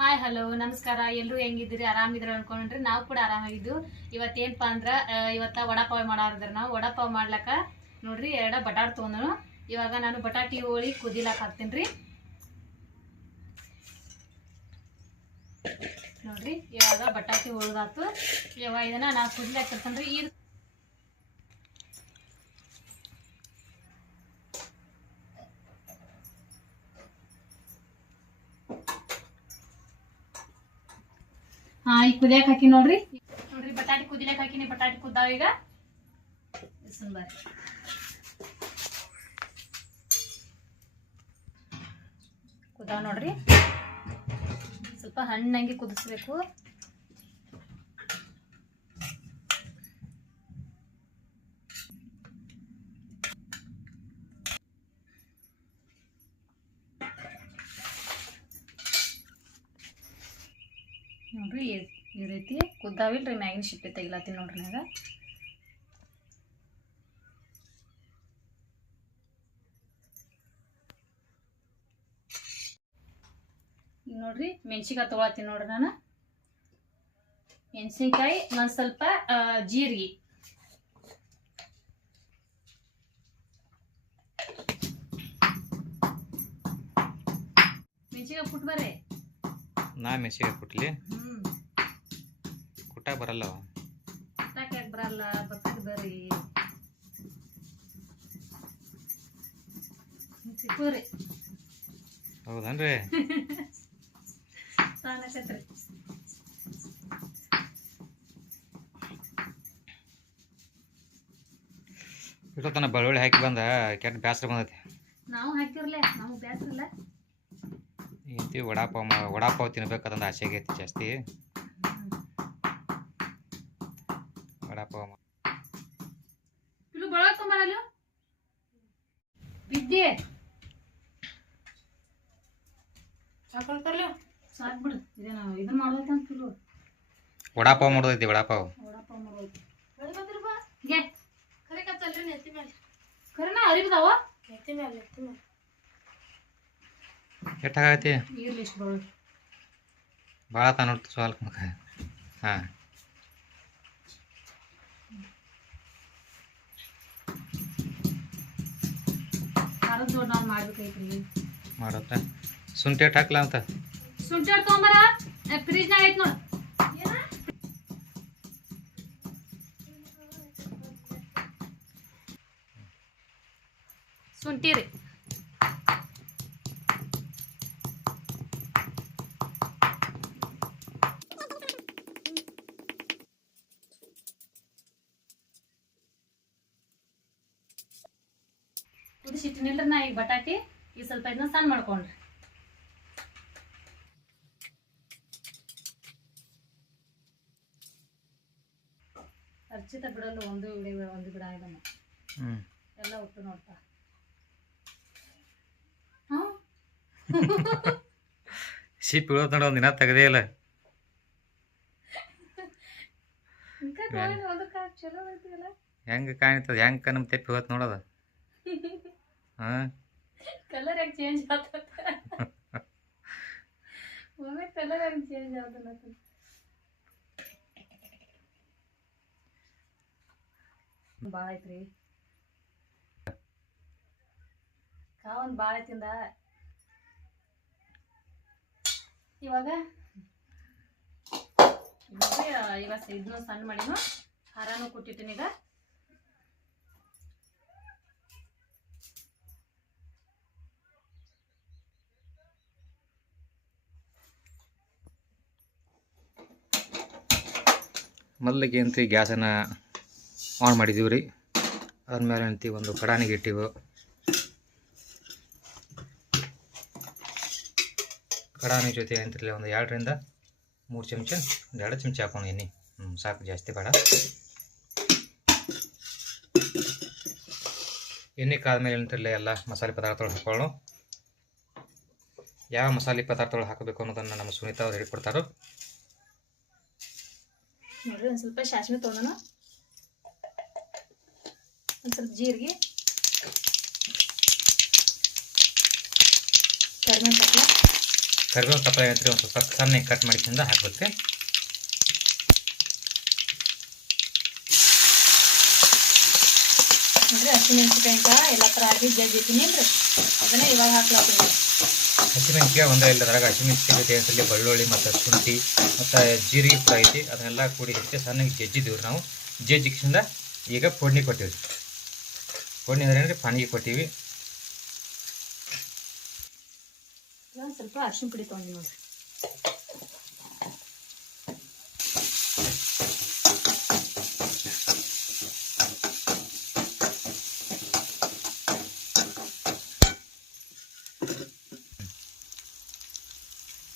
Hi hello ನಮಸ್ಕಾರ. ಎಲ್ಲರೂ ಹೆಂಗಿದ್ದೀರಿ? ಆರಾಮಿದ್ರು ಅನ್ಕೊಂಡ್ರಿ? ನಾವು ಕೂಡ ಆರಾಮಾಗಿದ್ದು ಇವತ್ತೇನಪ್ಪ ಅಂದ್ರೆ ಇವತ್ತ ವಡಾಪಾವ್ ಮಾಡಾರ್ದ್ರ ನಾವು. ವಡಾಪಾವ್ ಮಾಡ್ಲಕ್ಕ ನೋಡ್ರಿ, ಎರಡ ಬಟಾಟ್ ತೊಗೊಂಡು ಇವಾಗ ನಾನು ಬಟಾಟಿ ಹೋಳಿ ಕುದಿಲಾಕ ಹಾಕ್ತೀನಿ ರೀ ನೋಡ್ರಿ, ಇವಾಗ ಬಟಾಟಿ ಹೋಳಿದಾತು ಇವಾಗ ಇದನ್ನ ನಾವು ಕುದಿಲಾಕ ಇರ್ತೇನ್ರಿ ಈ ಹಾ ಈಗ ಕುದಿಯಕ್ ಹಾಕಿ ನೋಡ್ರಿ. ನೋಡ್ರಿ ಬಟಾಟಿ ಕುದಿಲಕ್ ಹಾಕಿನಿ ಬಟಾಟಿ ಕುದ್ದಾವ ಈಗ. ಬರ್ರಿ. ಕುದಾವ ನೋಡ್ರಿ. ಸ್ವಲ್ಪ ಹಣ್ಣಂಗೆ ಕುದಿಸ್ಬೇಕು. ನೋಡ್ರಿ, ಈ- ರೀತಿ ಕುದ್ದಾವಿಲ್ರಿ ಮ್ಯಾಗಿನ ಶಿಪ್ಪೆ ತೆಗಿಲತ್ತೀನಿ ನೋಡ್ರಿ ನಾಗ ನೋಡ್ರಿ, ಮೆಣಸಿನ್ಕಾಯಿ ತೊಗೊಳತ್ತೀನಿ ನೋಡ್ರಿ ನಾನು. ಮೆಣಸಿನ್ಕಾಯಿ, ಒಂದು ಸ್ವಲ್ಪ ಜೀರಿಗೆ. ಮೆಣಸಿನ್ಕಾಯಿ ಪುಟ್ ಬರ್ರಿ ನಾ ಮೆಸಿಗೆ ಕುಟ್ಲಿ. ಹ್ಮ್. ಕುಟ್ಟ ಬರಲ್ಲವ ಯಾಕೆ ಬರಲ್ಲ? ಬರ್ತದೆ ಬರ್ರಿ ಸಿಕ್ಕೂರಿ ಹೌದನ್ರಿ? ತಾನಕತ್ರಿ ಇಷ್ಟೊತ್ತನ ಬೆಳ್ಳುಳ್ಳಿ ಹಾಕಿ ಬಂದ ಕೆಟ್ಟ ಬ್ಯಾಸ್ರ ಬಂದೈತಿ. ನಾವು ಹಾಕಿರ್ಲೆ ನಾವು ಬೇಸರಲ್ಲ ಇಂತಿ ವಡಾಪಾವ್ ಮಾ ವಡಾಪಾವ್ ತಿನ್ಬೇಕಂತ ಆಸೆ ಆಗೈತಿ ಜಾಸ್ತಿ. ವಡಾಪಾವ್ ಬಿದ್ದೆ ಹಾಕೊಳ್ತಾರಲ್ಲ ಸಾಕು ಬಿಡು. ಇದೇನು ಇದನ್ನ ಮಾಡ್ಬೇಕಂತ ಕಿಲೋ ವಡಾಪಾವ್ ಮಾಡೋದೈತಿ ವಡಾಪಾವ್. ವಡಾಪಾವ್ ಬಾ ಗೆ. ಖರೇನಾ ಅರಿಬಿದಾವ ಎಷ್ಟು ಆಗೈತಿ ಇರ್ಲಿ ಇಷ್ಟು ಬರೋದು ಭಾಳ ತಾ ನೋಡ್ತು ಸ್ವಲ್ಪ ಮುಖ ಹಾಂ. ಮಾಡತ್ತ. ಎಷ್ಟು ಹಾಕ್ಲಾ ಅಂತ? ಹಣ್ಣ್ ತೊಗೊಂಬರ? ಫ್ರಿಜ್ನಾಗ ಐತ್ ನೋಡು. ಶುಂಠಿ ರೀ ಕುದಿಸಿಟ್ಟಿನಿಲ್ರಿ ನಾ ಈಗ ಬಟಾಟಿ ಈ ಸ್ವಲ್ಪ ಇದನ್ನ ಸಣ್ಣ ಮಾಡ್ಕೊಂಡ್ರಿ. ಅರ್ಚಿತ ಬಿಡಲು ಒಂದು ಇಡಿ ಒಂದು ಬಿಡ ಇದನ್ನ. ಎಲ್ಲ ಒಟ್ಟು ನೋಡ್ತಾ ಸಿಪ್ ಇಳೋದು ನೋಡಿ ಒಂದು ದಿನ ತೆಗದೇ ಇಲ್ಲ. ಹೆಂಗ ಕಾಣಿತದ ಹೆಂಗ್ ನಮ್ಮ ತೆಪ್ಪಿ ಹೋತ್ ನೋಡೋದು. ಹಾಂ ಕಲರ್ ಯಾಕೆ ಚೇಂಜ್ ಆಗ್ತದ ಒಮ್ಮೆ ಕಲರ್ ಯಾಕೆ ಚೇಂಜ್ ಆಗ್ತದ ಭಾಳ ಐತ್ರಿ ಕಾವನ್ ಭಾಳ ಐತಿಂದ ಇವಾಗ? ನೋಡ್ರಿ, ಇವಾಗ ಇದನ್ನು ಸಣ್ಣ ಮಾಡಿನು ಖಾರನೂ ಕೊಟ್ಟಿಟ್ಟಿನಿ ಮೊದಲಿಗೆ ಅಂತಿ ಗ್ಯಾಸನ್ನು ಆನ್ ಮಾಡಿದ್ದೀವಿ ರೀ. ಅದ್ರ ಮೇಲೆ ಅಂತಿ ಒಂದು ಕಡಾನಿಗೆ ಇಟ್ಟಿವು. ಕಡಾನಿ ಜೊತೆ ಅಂತಿರಲಿ ಒಂದು ಎರಡರಿಂದ ಮೂರು ಚಮಚ, ಒಂದು ಎರಡು ಚಮಚ ಹಾಕೊಂಡು ಎಣ್ಣೆ. ಹ್ಞೂ ಸಾಕು, ಜಾಸ್ತಿ ಬೇಡ. ಎಣ್ಣೆ ಕಾದ್ಮೇಲೆ ಅಂತಿರಲಿ ಎಲ್ಲ ಮಸಾಲೆ ಪದಾರ್ಥಗಳು ಹಾಕೊಳ್ಳೋಣ. ಯಾವ ಮಸಾಲೆ ಪದಾರ್ಥಗಳು ಹಾಕಬೇಕು ಅನ್ನೋದನ್ನು ನಮ್ಮ ಸುನೀತಾ ಅವ್ರು ಹೇಳ್ಕೊಡ್ತಾರೋ. ನೋಡ್ರಿ ಒಂದು ಸ್ವಲ್ಪ ಸಾಸಿವೆ ತೊಗೊಂಡು ಒಂದು ಸ್ವಲ್ಪ ಜೀರಿಗೆ. ಕರಿಬೇವು ಸಪ್ಪ. ಕರಿಬೇವು ತಪ್ಪ ಏನಂತೀರಿ? ಒಂದು ಸ್ವಲ್ಪ ಸಣ್ಣ ಕಟ್ ಮಾಡ್ಕೊಂಡು ಹಾಕ್ಬೇಕು ನೋಡ್ರಿ ಹಸಿಮೆಣಸಿಕಾಯಿ ಎಲ್ಲ ಥರ ಹಾಕಿ ಜಜ್ಜಿತೀನಿ ರೀ ಅದನ್ನೇ ಇವಾಗ ಹಾಕ್ಲಾತೀನಿ ಹಸಿಮೆಣಸಿಗೆ ಒಂದೇ ಇಲ್ಲದ್ರಾಗ ಹಸಿಮೆಣಸಿಗೆ ಜೊತೆ ಒಂದ್ಸಲಿ ಬೆಳ್ಳುಳ್ಳಿ ಮತ್ತು ಶುಂಠಿ ಮತ್ತು ಜೀರಿಗೆ ಕೂಡ ಐತಿ, ಅದನ್ನೆಲ್ಲ ಕೂಡಿ ಹೆಚ್ಚು ಸಣ್ಣಗೆ ಜಜ್ಜಿದ್ದೀವಿ ನಾವು. ಜಜ್ಜಿಕ್ಸಿಂದ ಈಗ ಪೊಣ್ಣಿ ಕೊಟ್ಟಿವಿ. ಪೊಣ್ಣಿ ಅಂದ್ರೆ ಏನ್ರಿ? ಪಾನಿಗೆ ಕೊಟ್ಟಿವಿ. ಸ್ವಲ್ಪ ಅರ್ಶಿನ ಪುಡಿ ತೊಗೊಂಡು ನೋಡ್ರಿ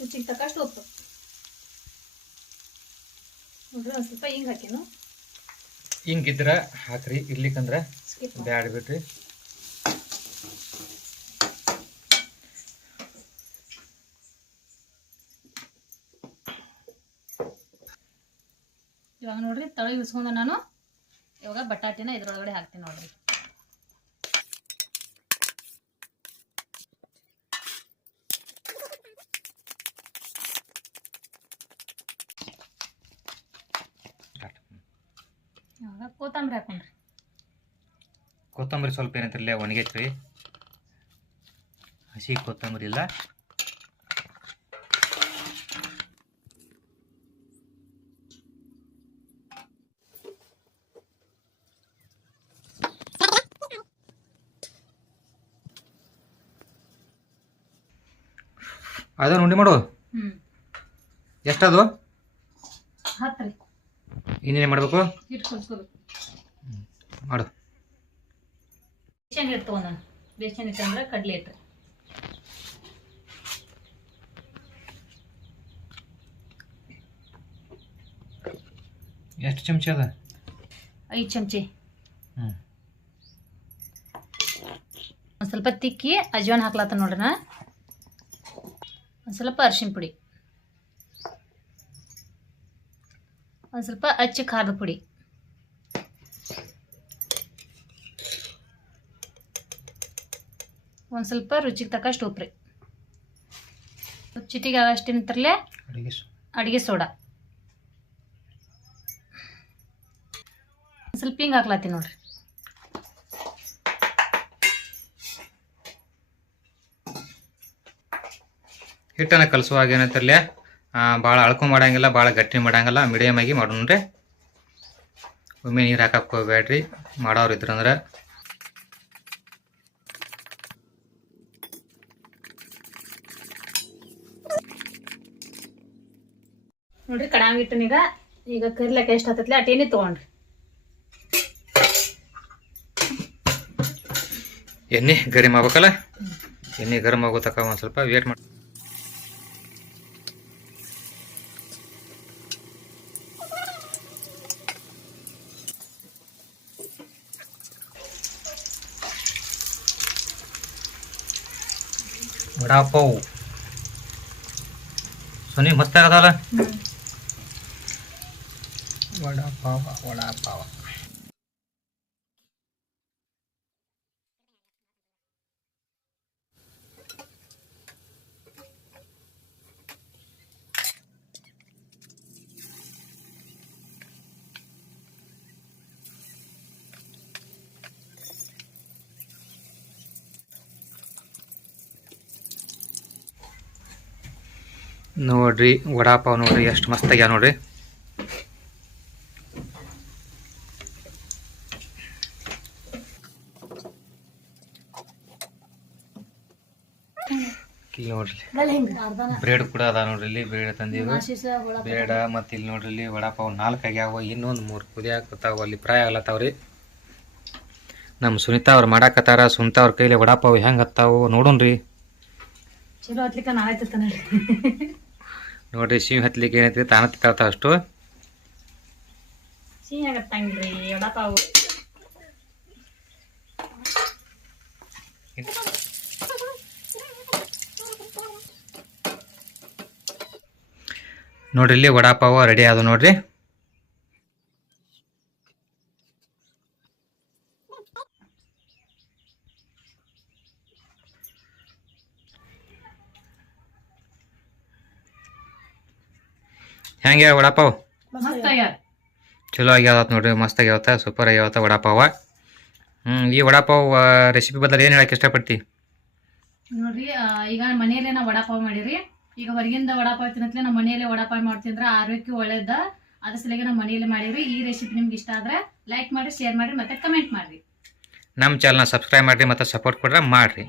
ರುಚಿಗೆ ತಕ್ಕಷ್ಟು ಉಪ್ಪು ನೋಡ್ರಿ ಒಂದು ಸ್ವಲ್ಪ ಹಿಂಗೆ ಹಾಕಿನು ಹಿಂಗಿದ್ರೆ ಹಾಕ್ರಿ ಇರ್ಲಿಕ್ಕಂದ್ರೆ ಬ್ಯಾಡ ಬಿಡ್ರಿ ಇವಾಗ ನೋಡ್ರಿ ತಳಿ ಇಸ್ಕೊಂಡು ನಾನು. ಇವಾಗ ಬಟಾಟಿನ ಇದ್ರೊಳಗಡೆ ಹಾಕ್ತೀನಿ ನೋಡ್ರಿ ಇವಾಗ ಕೊತ್ತಂಬರಿ ಹಾಕೊಂಡ್ರಿ. ಕೊತ್ತಂಬರಿ ಸ್ವಲ್ಪ ಏನಂತಿರಲ್ಲ ಒಣಗೈತ್ರಿ ಹಸಿ ಕೊತ್ತಂಬರಿ ಇಲ್ಲ. ಅದ ಉಂಡಿ ಮಾಡು. ಎಷ್ಟದು? ಇನ್ನೇನು ಮಾಡಬೇಕು? ಮಾಡು. ಬೇಸನ್ ಹಿಟ್ಟು ತೊಗೊಂಡ ಬೇಸನ್ ಹಿಟ್ಟು ಅಂದ್ರೆ ಕಡಲೆ ಹಿಟ್ಟು. ಎಷ್ಟು ಚಮಚ ಅದ? ಐದು ಚಮಚ. ಹ್ಞೂ ಒಂದು ಸ್ವಲ್ಪ ತಿಕ್ಕಿ ಅಜ್ವಾನ್ ಹಾಕ್ಲತ್ತ ನೋಡ್ರಿ ಒಂದು ಸ್ವಲ್ಪ ಅರಿಶಿನ ಪುಡಿ. ಒಂದು ಸ್ವಲ್ಪ ಅಚ್ಚ ಖಾರದ ಪುಡಿ. ಒಂದು ಸ್ವಲ್ಪ ರುಚಿಗೆ ತಕ್ಕಷ್ಟು ಉಪ್ರಿ. ಚಿಟಿಗೆ ಆಗಷ್ಟು ನಿಂತರಲ್ಲೇ ಅಡಿಗೆ ಅಡುಗೆ ಸೋಡಾ. ಸ್ವಲ್ಪ ಹಿಂಗೆ ಹಾಕ್ಲತ್ತೀನಿ ನೋಡ್ರಿ. ಹಿಟ್ಟನ್ನು ಕಲಸುವಾಗ ಏನಂತಿರಲಿ ಭಾಳ ಅಳ್ಕೊ ಮಾಡಂಗಿಲ್ಲ ಭಾಳ ಗಟ್ಟಿ ಮಾಡಂಗಿಲ್ಲ ಮೀಡಿಯಮ್ ಆಗಿ ಮಾಡೋಣ್ರಿ ಒಮ್ಮೆ ನೀರು ಹಾಕಕ್ಕೆ ಹೋಗ್ಬೇಡ್ರಿ ಮಾಡೋರು ಇದ್ರಂದ್ರೆ ಹಿಟ್ಟನೀಗ ಈಗ ಕರಿಲಕ್ಕೆ ಎಷ್ಟು ಹತ್ತತ್ಲೆ? ಅಟೇನಿ ತೊಗೊಂಡ್ರಿ. ಎಣ್ಣೆ ಗರಿಮ್ ಆಗ್ಬೇಕಲ್ಲ? ಎಣ್ಣೆ ಗರಮ್ ಆಗೋ ತಕ ಒಂದು ಸ್ವಲ್ಪ ವೇಟ್ ಮಾಡಿ ವಡಾಪಾವು. ಸುನಿ ಮಸ್ತ್ ಆಗದಲ್ಲ? ವಡಾಪಾವ ವಡಾಪಾವ. ನೋಡ್ರಿ ವಡಾಪಾವ್ ನೋಡ್ರಿ ಎಷ್ಟು ಮಸ್ತ್ ಆಗ್ಯಾವ ನೋಡ್ರಿ. ಇಲ್ಲಿ ನೋಡ್ರಿ. ಬ್ರೆಡ್ ಕೂಡ ಅದ ನೋಡ್ರಿ ಇಲ್ಲಿ ಬ್ರೆಡ್ ತಂದೀವಿ ಬ್ರೆಡ್ ಮತ್ತೆ ಇಲ್ಲಿ ನೋಡ್ರಿ ಇಲ್ಲಿ ವಡಾಪಾವ್ ನಾಲ್ಕು ಆಗ್ಯಾವ ಇನ್ನೊಂದು ಮೂರು ಕುದಿಯಾಕತ್ತಾವ ಅಲ್ಲಿ ಫ್ರೈ ಆಗ್ಲತ್ತಾವ್ರಿ. ನಮ್ಮ ಸುನೀತಾ ಅವ್ರು ಮಾಡಾಕತ್ತಾರ ಸುನೀತಾ ಅವ್ರ ಕೈಲಿ ವಡಾಪಾವ್ ಹೆಂಗೆ ಹತ್ತಾವು ನೋಡೋಣ್ರಿ. ಚಲೋ ಹತ್ಲಿಕ್ಕೆ ನೋಡ್ರಿ ಸಿಂಹ ಹತ್ಲಿಕ್ಕೆ ಏನೈತಿ ತಾನ ತಿಂತಾಳ್ತಾವ ಅಷ್ಟು. ಸಿಹಿ ಆಗತ್ತಂಗ್ರಿ ವಡಾಪಾವು. ನೋಡ್ರಿ ಇಲ್ಲಿ ವಡಾಪಾವ ರೆಡಿ ಆದ ನೋಡ್ರಿ. ಹೆಂಗೆ ವಡಾಪಾವ್? ಚಲೋ ಆಗ್ಯಾವತ್ ನೋಡ್ರಿ ಮಸ್ತ್ ಆಗ್ಯಾವತ್ತ ಸೂಪರ್ ಆಗ್ಯಾವತ್ತ ವಡಾಪಾವ. ಹ್ಮ್ ಈ ವಡಾಪಾವ್ ರೆಸಿಪಿ ಬದಲು ಏನು ಹೇಳಕ್ಕೆ ಇಷ್ಟಪಡ್ತಿ? ನೋಡ್ರಿ ಈಗ ಮನೆಯಲ್ಲೇ ನಾವು ವಡಾಪಾವ್ ಮಾಡಿರಿ. ಈಗ ಹೊರಗಿಂದ ವಡಾಪಾವ್ ತಿನ್ನತ್ಲೆ ನಮ್ಮ ಮನೆಯಲ್ಲೇ ವಡಾಪಾವ್ ಮಾಡ್ತಿದ್ರೆ ಆರೋಗ್ಯಕ್ಕೆ ಒಳ್ಳೇದ. ಅದ್ರ ಸಲುವಾಗಿ ನಮ್ಮ ಮನೆಯಲ್ಲೇ ಮಾಡಿರಿ. ಈ ರೆಸಿಪಿ ನಿಮ್ಗೆ ಇಷ್ಟ ಆದ್ರೆ ಲೈಕ್ ಮಾಡಿ ಶೇರ್ ಮಾಡಿ ಮತ್ತೆ ಕಮೆಂಟ್ ಮಾಡಿ ನಮ್ಮ ಚಾನಲ್ನ ಸಬ್ಸ್ಕ್ರೈಬ್ ಮಾಡಿರಿ ಮತ್ತು ಸಪೋರ್ಟ್ ಕೊಡ್ರೆ ಮಾಡಿರಿ.